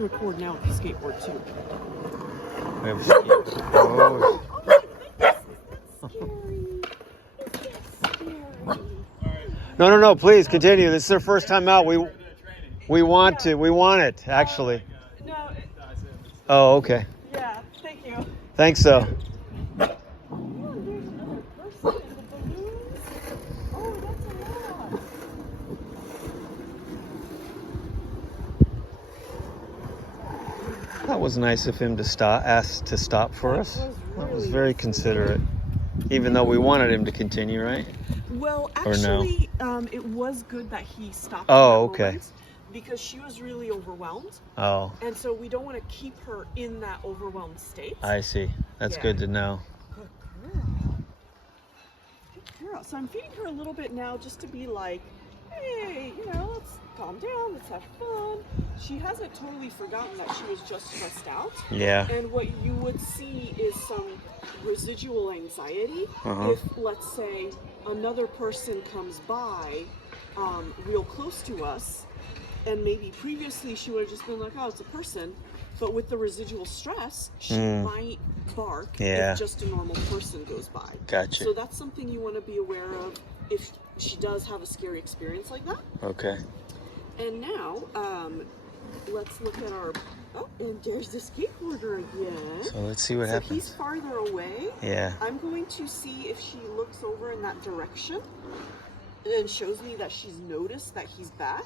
Record now with the skateboard too. We have a skateboard. Oh. No, please continue. This is our first time out. We want it actually. No. Oh, okay. Yeah, thank you. Thanks, though. That was nice of him to ask to stop for us. That was very considerate. Even though we wanted him to continue, right? Well, Or no? actually, it was good that he stopped. Oh, okay. Because she was really overwhelmed. Oh, And so we don't want to keep her in that overwhelmed state. I see. That's Yeah. good to know. Good girl. Good girl. So I'm feeding her a little bit now just to be like, hey, let's calm down, let's have fun. She hasn't totally forgotten that she was just stressed out. Yeah. And what you would see is some residual anxiety if, let's say, another person comes by real close to us, and maybe previously she would have just been like, oh, it's a person. But with the residual stress, she might bark if just a normal person goes by. Gotcha. So that's something you want to be aware of if she does have a scary experience like that. Okay. And now, let's look at our... Oh, and there's the skateboarder again. So let's see what happens. So he's farther away. Yeah. I'm going to see if she looks over in that direction and shows me that she's noticed that he's back.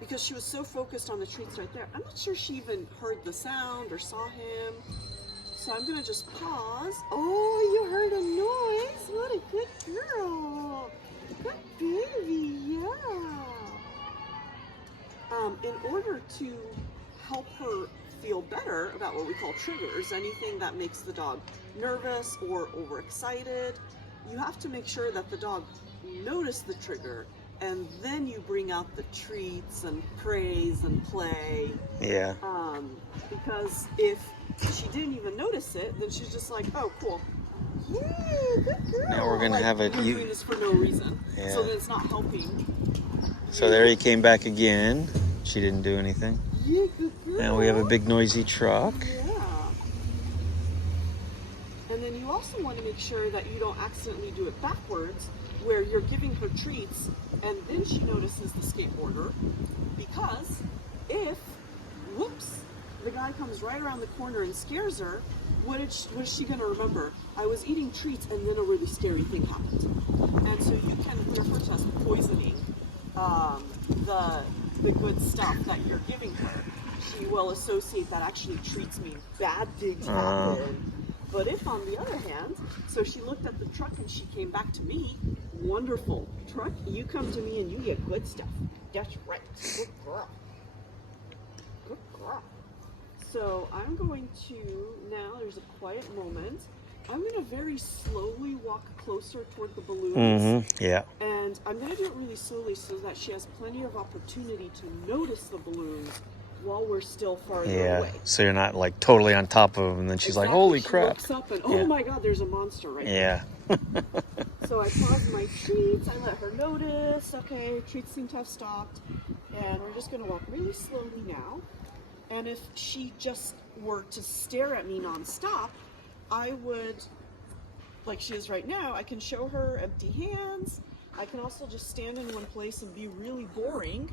Because she was so focused on the treats right there. I'm not sure she even heard the sound or saw him. So I'm going to just pause. Oh, you heard a noise. What a good girl. Good baby, yeah. In order to help her feel better about what we call triggers, anything that makes the dog nervous or overexcited, you have to make sure that the dog noticed the trigger, and then you bring out the treats and praise and play. Yeah. Because if she didn't even notice it, then she's just like, oh, cool. Yay, good girl. Now we're gonna have it. You're doing this for no reason. Yeah. So then it's not helping. So there he came back again. She didn't do anything. Yeah, good girl. Now we have a big noisy truck. Yeah. And then you also want to make sure that you don't accidentally do it backwards, where you're giving her treats and then she notices the skateboarder. Because if, whoops, the guy comes right around the corner and scares her, what is she going to remember? I was eating treats and then a really scary thing happened. And so you can refer to as poisoning the good stuff that you're giving her. She will associate that actually treats mean bad things happen. But if, on the other hand, so she looked at the truck and she came back to me, wonderful. Truck, you come to me and you get good stuff. That's right. Good girl. Good girl. So I'm going to, now there's a quiet moment. I'm going to very slowly walk closer toward the balloons. Yeah. And I'm going to do it really slowly so that she has plenty of opportunity to notice the balloons while we're still farther away. So you're not like totally on top of him, and then she's like, holy crap. She looks up and, oh my God, there's a monster right there. Yeah. So I pause my treats, I let her notice, okay, treats seem to have stopped, and we're just going to walk really slowly now. And if she just were to stare at me nonstop, I would, like she is right now, I can show her empty hands. I can also just stand in one place and be really boring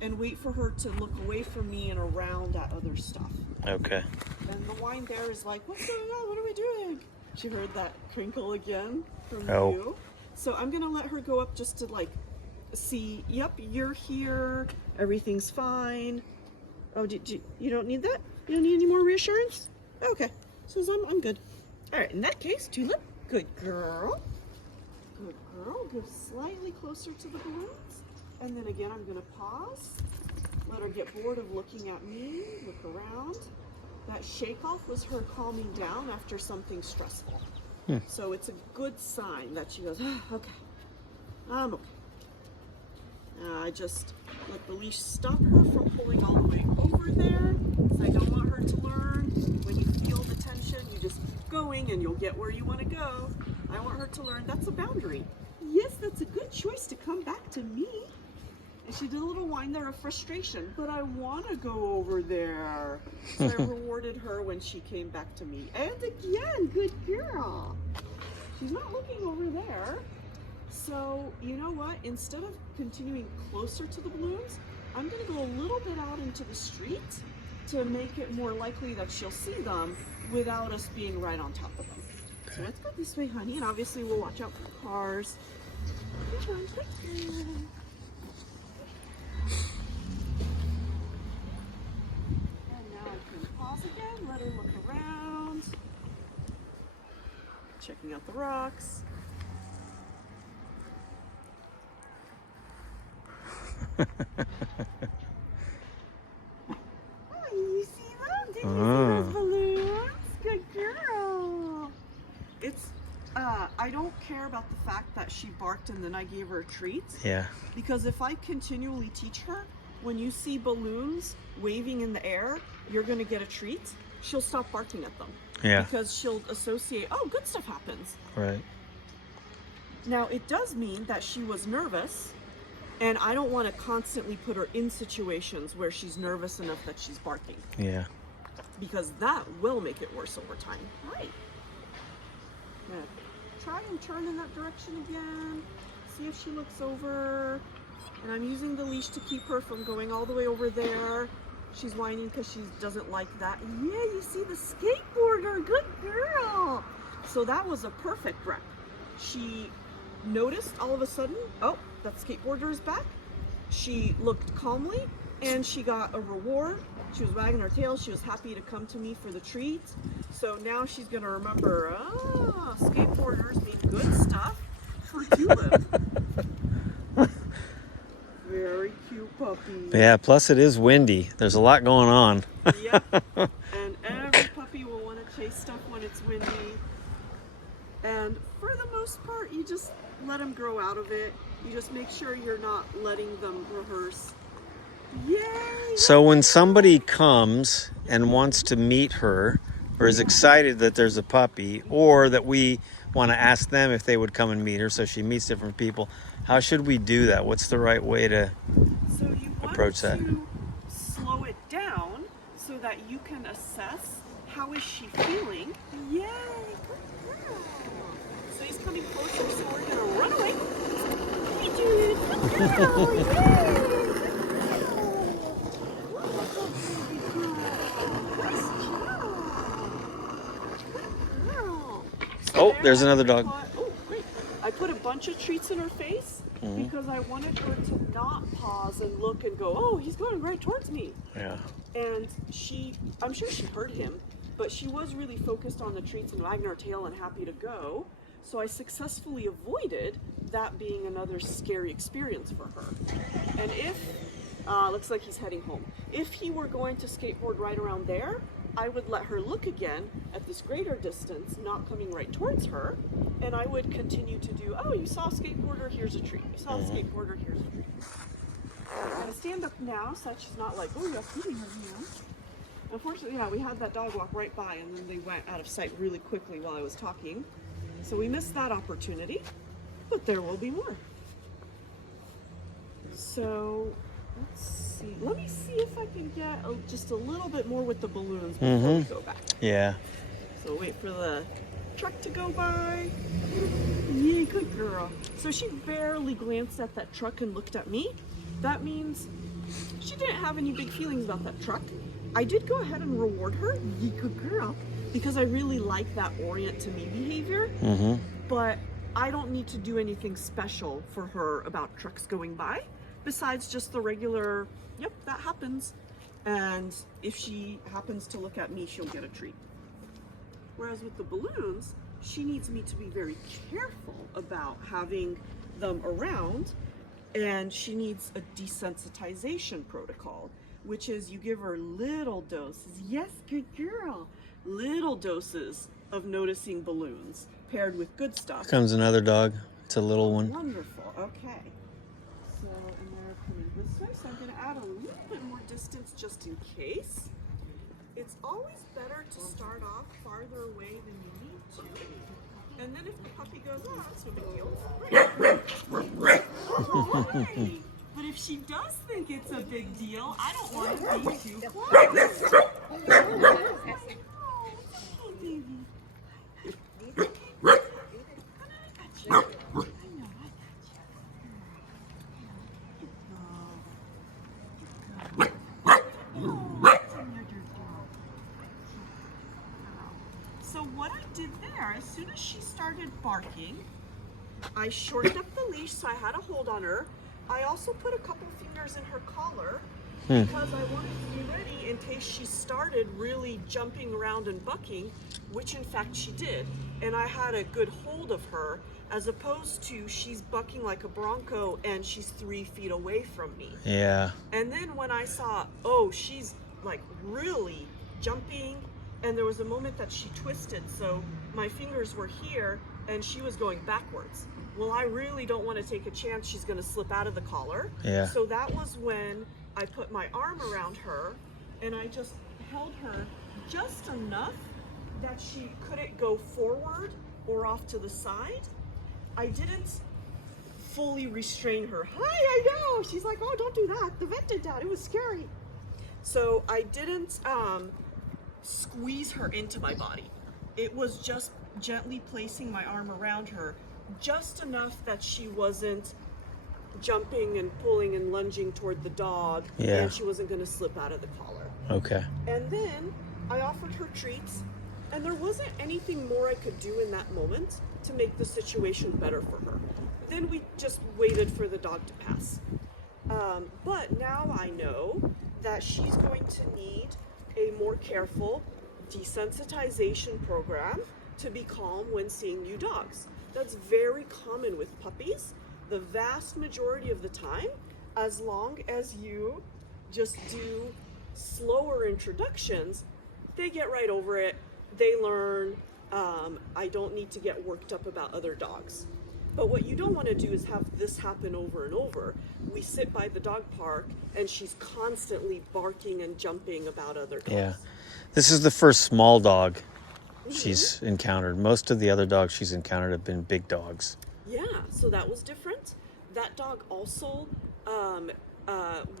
and wait for her to look away from me and around at other stuff. Okay. And the wine bear is like, what's going on? What are we doing? She heard that crinkle again from you. So I'm going to let her go up just to like see, yep, you're here. Everything's fine. Oh, you don't need that? You don't need any more reassurance? Okay. So I'm good. All right, in that case, Tulip, good girl. Good girl. Go slightly closer to the balloons. And then again, I'm going to pause. Let her get bored of looking at me. Look around. That shake off was her calming down after something stressful. So it's a good sign that she goes, okay, I'm okay. I just let the leash stop her from pulling all the way over there, because I don't want her to learn when you feel the tension, you just keep going and you'll get where you want to go. I want her to learn that's a boundary. Yes, that's a good choice to come back to me. And she did a little whine there of frustration, but I want to go over there. So I rewarded her when she came back to me. And again, good girl. She's not looking over there. So, you know what? Instead of continuing closer to the balloons, I'm going to go a little bit out into the street to make it more likely that she'll see them without us being right on top of them. Okay. So let's go this way, honey, and obviously we'll watch out for cars. Come on, quick girl. And now I can pause again, let her look around. Checking out the rocks. Oh, you see them? Did you see those balloons? Good girl. It's, I don't care about the fact that she barked and then I gave her a treat. Yeah. Because if I continually teach her, when you see balloons waving in the air, you're going to get a treat, she'll stop barking at them. Yeah. Because she'll associate, oh, good stuff happens. Right. Now, it does mean that she was nervous, and I don't want to constantly put her in situations where she's nervous enough that she's barking. Yeah. Because that will make it worse over time. Right. I'm gonna try and turn in that direction again. See if she looks over. And I'm using the leash to keep her from going all the way over there. She's whining because she doesn't like that. Yeah, you see the skateboarder. Good girl. So that was a perfect rep. She noticed all of a sudden, oh, that skateboarder is back. She looked calmly and she got a reward. She was wagging her tail. She was happy to come to me for the treat. So now she's going to remember, oh, skateboarders mean good stuff for Tulip. Very cute puppy. Yeah, plus it is windy. There's a lot going on. Yep. And every puppy will want to chase stuff when it's windy. And for the most part, you just let them grow out of it. You just make sure you're not letting them rehearse. Yay! So when somebody comes and wants to meet her, or is excited that there's a puppy, or that we want to ask them if they would come and meet her so she meets different people, how should we do that? What's the right way to approach that? So you want to slow it down so that you can assess how is she feeling. Yay! Good girl. So he's coming closer, so we're going to run away. Hey, dude! Good girl! Yay! Oh, there's another dog. I put a bunch of treats in her face because I wanted her to not pause and look and go, oh, he's going right towards me. Yeah. And I'm sure she heard him, but she was really focused on the treats and wagging her tail and happy to go. So I successfully avoided that being another scary experience for her. And looks like he's heading home. If he were going to skateboard right around there, I would let her look again at this greater distance, not coming right towards her, and I would continue to do, oh, you saw a skateboarder, here's a treat. You saw a skateboarder, here's a treat. I'm going to stand up now so that she's not like, oh, you're feeding her, you know. Unfortunately, yeah, we had that dog walk right by, and then they went out of sight really quickly while I was talking. So we missed that opportunity, but there will be more. So let's see. Let me see if I can get just a little bit more with the balloons before we go back. Yeah. So wait for the truck to go by. Yay, good girl. So she barely glanced at that truck and looked at me. That means she didn't have any big feelings about that truck. I did go ahead and reward her. Yay, good girl. Because I really like that orient to me behavior. But I don't need to do anything special for her about trucks going by. Besides just the regular, yep, that happens. And if she happens to look at me, she'll get a treat. Whereas with the balloons, she needs me to be very careful about having them around, and she needs a desensitization protocol, which is you give her little doses, yes, good girl, little doses of noticing balloons paired with good stuff. Here comes another dog. It's a little one. Wonderful, okay. So, and they're coming this way, so I'm going to add a little bit more distance just in case. It's always better to start off farther away than you need to. And then if the puppy goes, oh, that's no big deal. Right. But if she does think it's a big deal, I don't want to be too close. Oh, it's okay, baby. I got you. So what I did there, as soon as she started barking, I shortened up the leash so I had a hold on her. I also put a couple fingers in her collar because I wanted to be ready in case she started really jumping around and bucking, which in fact she did. And I had a good hold of her, as opposed to she's bucking like a bronco and she's 3 feet away from me. Yeah. And then when I saw, oh, she's like really jumping, and there was a moment that she twisted, so my fingers were here and she was going backwards. Well, I really don't want to take a chance she's going to slip out of the collar. Yeah. So that was when I put my arm around her and I just held her just enough that she couldn't go forward or off to the side. I didn't fully restrain her. Hi, I know. She's like, oh, don't do that. The vet did that. It was scary. So I didn't squeeze her into my body. It was just gently placing my arm around her, just enough that she wasn't jumping and pulling and lunging toward the dog, and she wasn't going to slip out of the collar. Okay. And then I offered her treats, and there wasn't anything more I could do in that moment to make the situation better for her. Then we just waited for the dog to pass. But now I know that she's going to need a more careful desensitization program to be calm when seeing new dogs. That's very common with puppies. The vast majority of the time, as long as you just do slower introductions, they get right over it. They learn. I don't need to get worked up about other dogs. But what you don't want to do is have this happen over and over. We sit by the dog park and she's constantly barking and jumping about other dogs. Yeah. This is the first small dog she's encountered. Most of the other dogs she's encountered have been big dogs. Yeah, so that was different. That dog also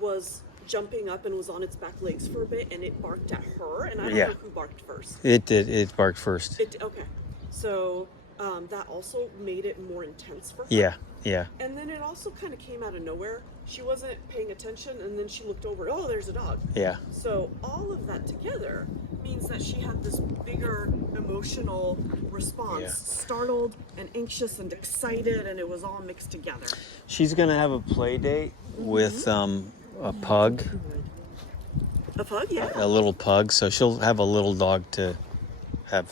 was jumping up and was on its back legs for a bit, and it barked at her, and I don't know who barked first. It did. It barked first. Okay. So that also made it more intense for her. Yeah, yeah. And then it also kind of came out of nowhere. She wasn't paying attention, and then she looked over, oh, there's a dog. Yeah. So all of that together means that she had this bigger emotional response, startled and anxious and excited, and it was all mixed together. She's going to have a play date with a pug. A pug, yeah. A little pug, so she'll have a little dog to have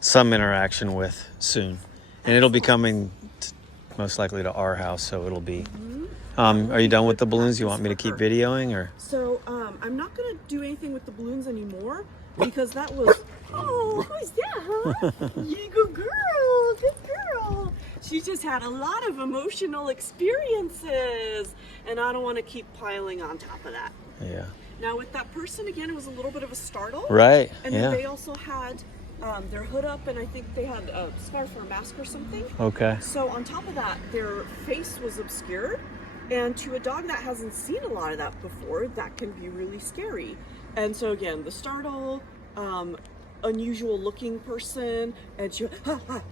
some interaction with soon. And it'll be coming most likely to our house, so it'll be... are you done with the balloons? You want me to keep videoing, or? So I'm not going to do anything with the balloons anymore because that was... Oh, who's that, huh? You good girl, good girl. She just had a lot of emotional experiences, and I don't want to keep piling on top of that. Yeah. Now with that person, again, it was a little bit of a startle. Right, And then they also had their hood up, and I think they had a scarf or a mask or something. Okay. So on top of that, their face was obscured. And to a dog that hasn't seen a lot of that before, that can be really scary. And so again, the startle, unusual looking person, and she went, ha, ha.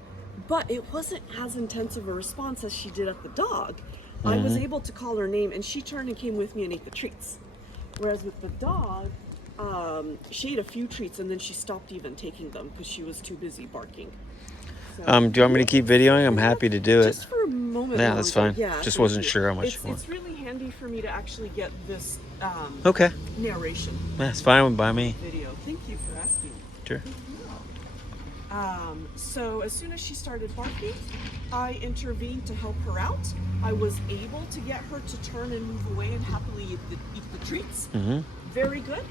But it wasn't as intense of a response as she did at the dog. I was able to call her name, and she turned and came with me and ate the treats. Whereas with the dog, she ate a few treats and then she stopped even taking them because she was too busy barking. So, do you want me to keep videoing? I'm happy to do it. Just for a moment. Yeah, that's fine. Yeah, just wasn't sure how much you want. It's really handy for me to actually get this narration. That's fine by me. Video. Thank you for asking. Sure. So as soon as she started barking, I intervened to help her out. I was able to get her to turn and move away and happily eat the treats. Very good.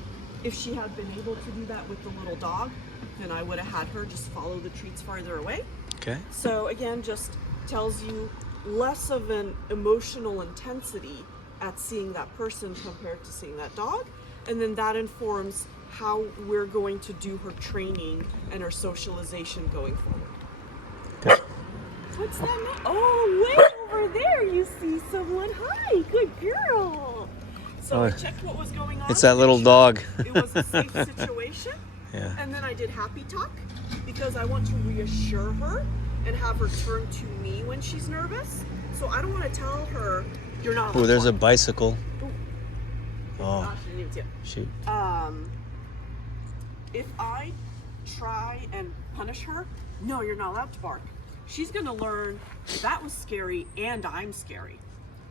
If she had been able to do that with the little dog, then I would have had her just follow the treats farther away. Okay. So again, just tells you less of an emotional intensity at seeing that person compared to seeing that dog. And then that informs how we're going to do her training and her socialization going forward. Okay. What's that? Oh, way over there you see someone. Hi, good girl. So Oh, I checked what was going on. It's that to make little sure dog. It was a safe situation. Yeah. And then I did happy talk because I want to reassure her and have her turn to me when she's nervous. So I don't want to tell her you're not. Oh, there's a bicycle. Ooh. Oh, She didn't even see it. shoot. If I try and punish her, no, you're not allowed to bark. She's gonna learn that was scary and I'm scary.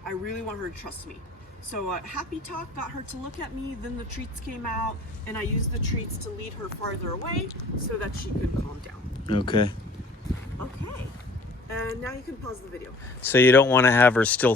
I really want her to trust me. So happy talk got her to look at me, then the treats came out, and I used the treats to lead her farther away so that she could calm down. Okay. Okay, and now you can pause the video. So you don't want to have her still